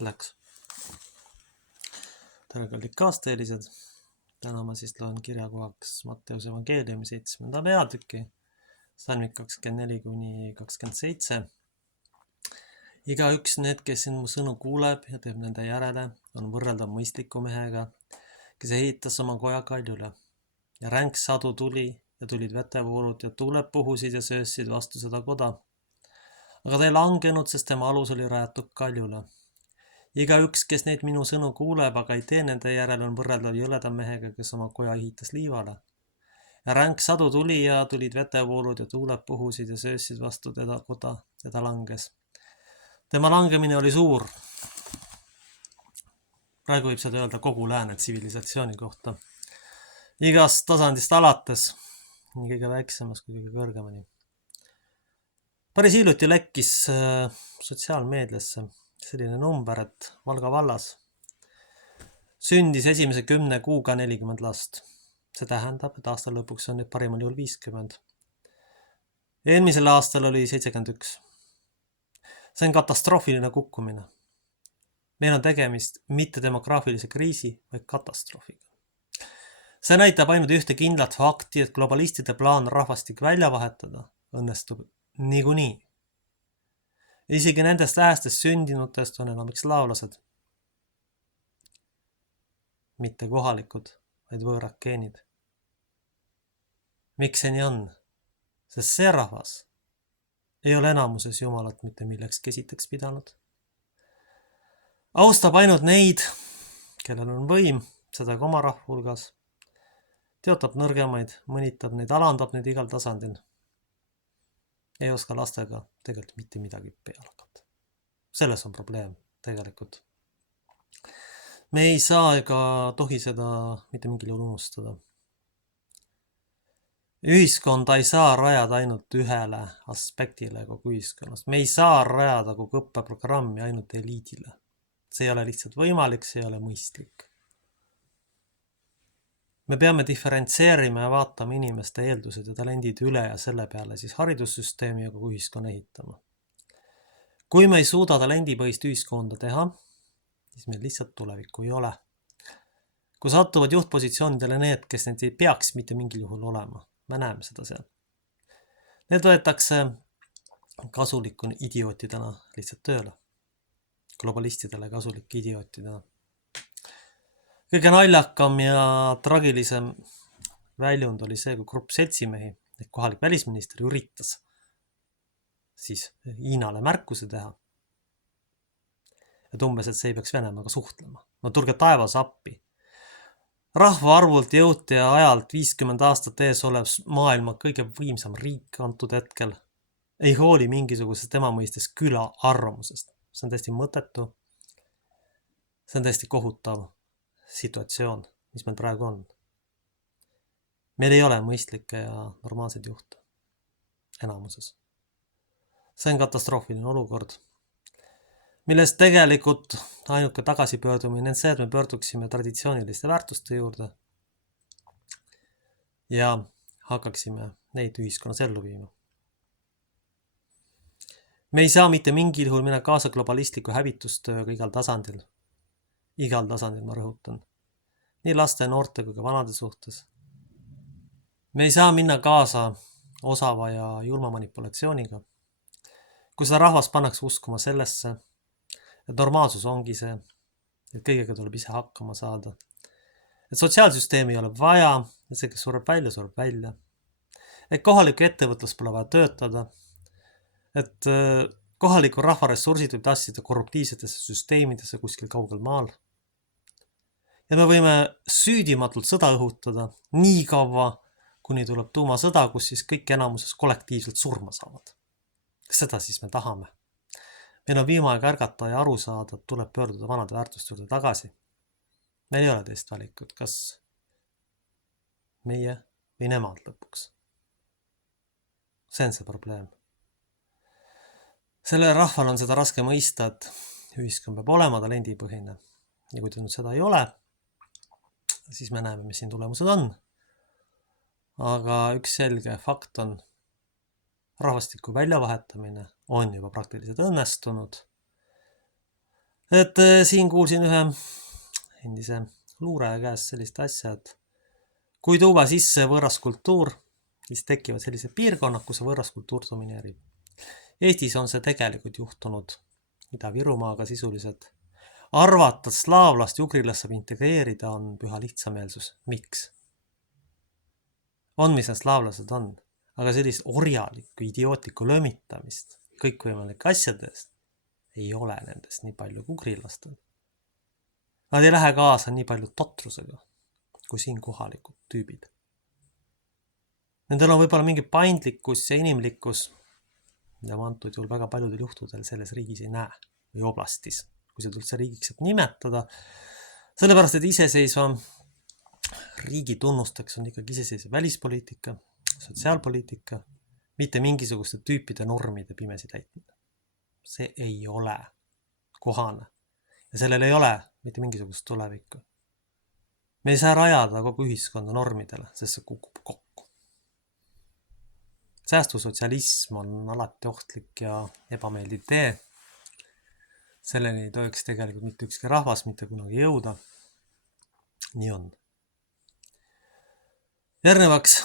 Läks. tere kallid kaasteelised. Täna ma siis loen kirjakohaks Matteuse evangeeliumi 7. peatüki, salmid 24-27. Igaüks need, kes mu sõnu kuuleb ja teeb nende järele, on võrreldav mõistliku mehega, kes ehitas oma koja kaljule. Ja ränk sadu tuli ja tulid vetevoolud ja tuuled puhusid ja söössid vastu seda koda. Aga ta ei langenud, sest tema alus oli rajatud kaljule. Igaüks, kes neid minu sõnu kuuleb, aga ei tee nende järel, on võrreldav jõleda mehega, kes oma koja ehitas liivale. Ja ränk sadu tuli ja tulid vetevoolud ja tuuled puhusid ja söössid vastu teda koda ja ta langes. Tema langemine oli suur. Praegu võib seda öelda kogu lääne tsivilisatsiooni kohta. Igast tasandist alates, nii kõige väiksemas kui kõige kõrgemani. Päris hiljuti lekkis sotsiaalmeediasse selline number, et Valga vallas sündis esimese 10 kuuga 40 last. See tähendab, et aasta lõpuks on neid parimal juhul 50. Eelmisel aastal oli 71. See on katastroofiline kukkumine. Meil on tegemist mitte demograafilise kriisi, vaid katastroofiga. See näitab ainult ühte kindlat fakti, et globalistide plaan rahvastik välja vahetada õnnestub niikuinii. Isegi nendest vähestest sündinutest on enamik slaavlased. Mitte kohalikud, vaid võõrad geenid. Miks see nii on? Sest see rahvas ei ole enamuses Jumalat mitte milleks esiteks pidanud. Austab ainult neid, kellel on võim, seda ka oma rahva hulgas. Teotab nõrgemaid, mõnitab neid, alandab neid igal tasandil. Ei oska lastega tegelikult mitte midagi peale hakata. Selles on probleem tegelikult. Me ei saa ega tohi seda mitte mingil juhul unustada. Ühiskonda ei saa rajada ainult ühele aspektile kogu ühiskonnast. Me ei saa rajada kogu õppeprogrammi ainult eliidile. See ei ole lihtsalt võimalik, see ei ole mõistlik. Me peame diferentseerima ja vaatama inimeste eeldused ja talendid üle ja selle peale siis haridussüsteemi ja kogu ühiskonna ehitama. Kui me ei suuda talendipõhist ühiskonda teha, siis meil lihtsalt tulevikku ei ole. Kui sattuvad juhtpositsioonidele need, kes need ei peaks mitte mingil juhul olema, me näeme seda seal. Need võetakse kasulikku idiootidena lihtsalt tööle. Globalistidele kasulik idiootidena. Kõige naljakam ja tragilisem väljund oli see, kui grupp seltsimehi, ehk kohalik välisminister üritas siis Hiinale märkuse teha. Et umbes, et see ei peaks Venemaaga suhtlema. No tulge taevas appi. Rahvaarvult jõuti ja ajalt 50 aastat ees olev maailma kõige võimsam riik antud hetkel ei hooli mingisugusest tema mõistes küla arvamusest. See on täiesti mõttetu. See on täiesti kohutav situatsioon, mis meil praegu on. Meil ei ole mõistlikke ja normaalseid juhte enamuses. See on katastroofiline olukord, millest tegelikult ainuke tagasipöördumine on see, et me pöörduksime traditsiooniliste väärtuste juurde ja hakkaksime neid ühiskonnas ellu viima. Me ei saa mitte mingil juhul minna kaasa globalistliku hävitustööga igal tasandil. Igal tasandil, ma rõhutan. Nii laste, noorte kui ka vanade suhtes. Me ei saa minna kaasa osava ja julma manipulatsiooniga. Kui seda rahvast pannakse uskuma sellesse, et normaalsus ongi see, et kõigega tuleb ise hakkama saada. Et sotsiaalsüsteemi ei ole vaja, et see, kes sureb välja. Et kohaliku ettevõtlus pole vaja töötada. Et kohaliku rahva ressursid võib tassida korruptiivsetesse süsteemidesse kuskil kaugel maal. Ja me võime süüdimatult sõda õhutada nii kaua, kuni tuleb tuumasõda, kus siis kõik enamuses kollektiivselt surma saavad. Seda siis me tahame. Meil on viimane ärgata ja aru saada, et tuleb pöörduda vanade väärtuste juurde tagasi. Meil ei ole teist valikut, kas meie või nemad lõpuks. See on see probleem. Selle rahval on seda raske mõista, et ühiskond peab olema talendipõhine. Ja kui nüüd seda ei ole, siis me näeme, mis siin tulemused on. Aga üks selge fakt on, rahvastiku väljavahetamine on juba praktiliselt õnnestunud. Et siin kuulsin ühe endise luuraja käest sellist asja, et kui tuua sisse võõras kultuur, siis tekivad sellised piirkonnad, kus võõras kultuur domineerib. Eestis on see tegelikult juhtunud Ida-Virumaaga sisuliselt. Arvata, et slaavlast ja ugrilast saab integreerida, on püha lihtsameelsus. Miks? On, mis need slaavlased on, aga sellist orjalikku, idiootlikku lömitamist kõikvõimalike asjadest ei ole nendest nii palju kui ugrilastel. Nad ei lähe kaasa nii palju totrusega kui siin kohalikud tüübid. Nendel on võib-olla mingi paindlikkus ja inimlikkus, mida ma antud juhul väga paljudel juhtudel selles riigis ei näe või oblastis, kui seda üldse riigiks saab nimetada. Sellepärast, et iseseisva riigi tunnustaks on ikkagi iseseisev välispoliitika, sotsiaalpoliitika, mitte mingisuguste tüüpide normide pimesi täitmine. See ei ole kohane ja sellel ei ole mitte mingisugust tulevikku. Me ei saa rajada kogu ühiskonda normidele, sest see kukub kokku. Säästusotsialism on alati ohtlik ja ebameeldiv tee. Selleni ei tohiks tegelikult mitte ükski rahvas mitte kunagi jõuda. Nii on. Järgnevaks,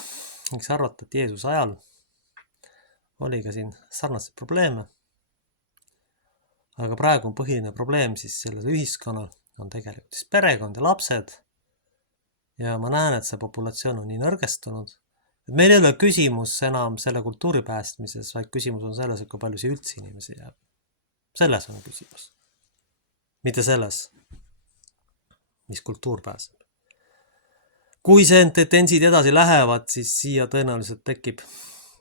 võiks arvata, et Jeesuse ajal oli ka siin sarnaseid probleeme. Aga praegu on põhiline probleem siis sellel ühiskonnal on tegelikult siis perekond ja lapsed. Ja ma näen, et see populatsioon on nii nõrgestunud. Et meil ei ole küsimus enam selle kultuuri päästmises, vaid küsimus on selles, et kui palju see üldse inimesi jääb. Selles on küsimus. Mitte selles, mis kultuur pääseb. Kui see tendentsid edasi lähevad, siis siia tõenäoliselt tekib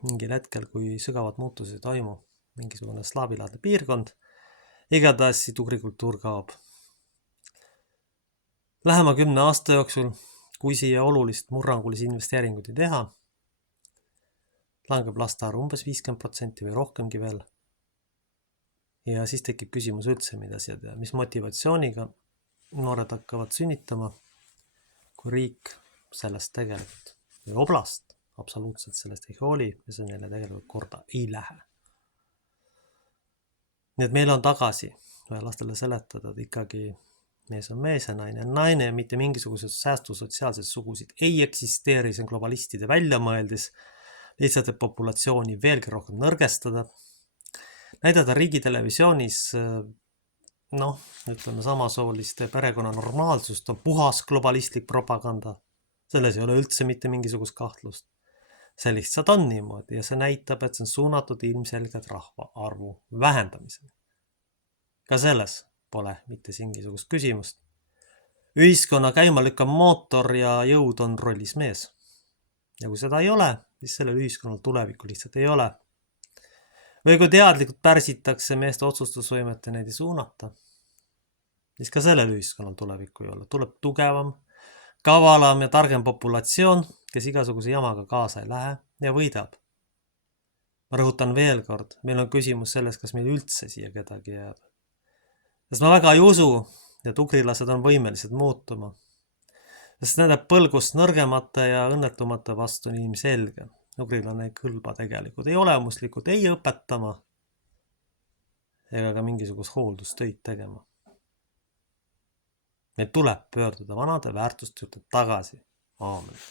mingil hetkel, kui sügavad muutusi ei toimu, mingisugune slaavilaadne piirkond, igatahes siit ugrikultuur kaob. Lähema 10 aasta jooksul, kui siia olulist murrangulisi investeeringuid ei teha, langeb laste arv umbes 50% või rohkemgi veel. Ja siis tekib küsimus üldse, mida siia teha, mis motivatsiooniga noored hakkavad sünnitama, kui riik sellest tegelikult või oblast absoluutselt sellest ei hooli ja see neile tegelikult korda ei lähe. Nii et meil on tagasi vaja lastele seletada, et ikkagi mees on mees ja naine on naine ja mitte mingisugused säästusotsiaalsed sugusid ei eksisteeri, see on globalistide väljamõeldis, lihtsalt et populatsiooni veelgi rohkem nõrgestada. Näidata riigitelevisioonis ütleme samasooliste perekonna normaalsust on puhas globalistlik propaganda. Selles ei ole üldse mitte mingisugust kahtlust. See lihtsalt on niimoodi ja see näitab, et see on suunatud ilmselgelt rahva arvu vähendamisele. Ka selles pole mitte mingisugust küsimust. Ühiskonna käimalükkav mootor ja jõud on rollis mees. Ja kui seda ei ole, siis sellel ühiskonnal tulevikku lihtsalt ei ole. Või kui teadlikult pärsitakse meeste otsustusvõimet ja neid ei suunata, siis ka sellel ühiskonnal tulevikku ei ole. Tuleb tugevam, kavalam ja targem populatsioon, kes igasuguse jamaga kaasa ei lähe ja võidab. Ma rõhutan veel kord, meil on küsimus selles, kas meil üldse siia kedagi jääb. Sest ma väga ei usu, et ugrilased on võimelised muutuma. Sest nende põlgust nõrgemate ja õnnetumate vastu on ilmselge. Ugrilane ei kõlba tegelikult, ei olemuslikult, ei õpetama ega ka mingisugust hooldustöid tegema. Meil tuleb pöörduda vanade väärtuste juurde tagasi. Aamen.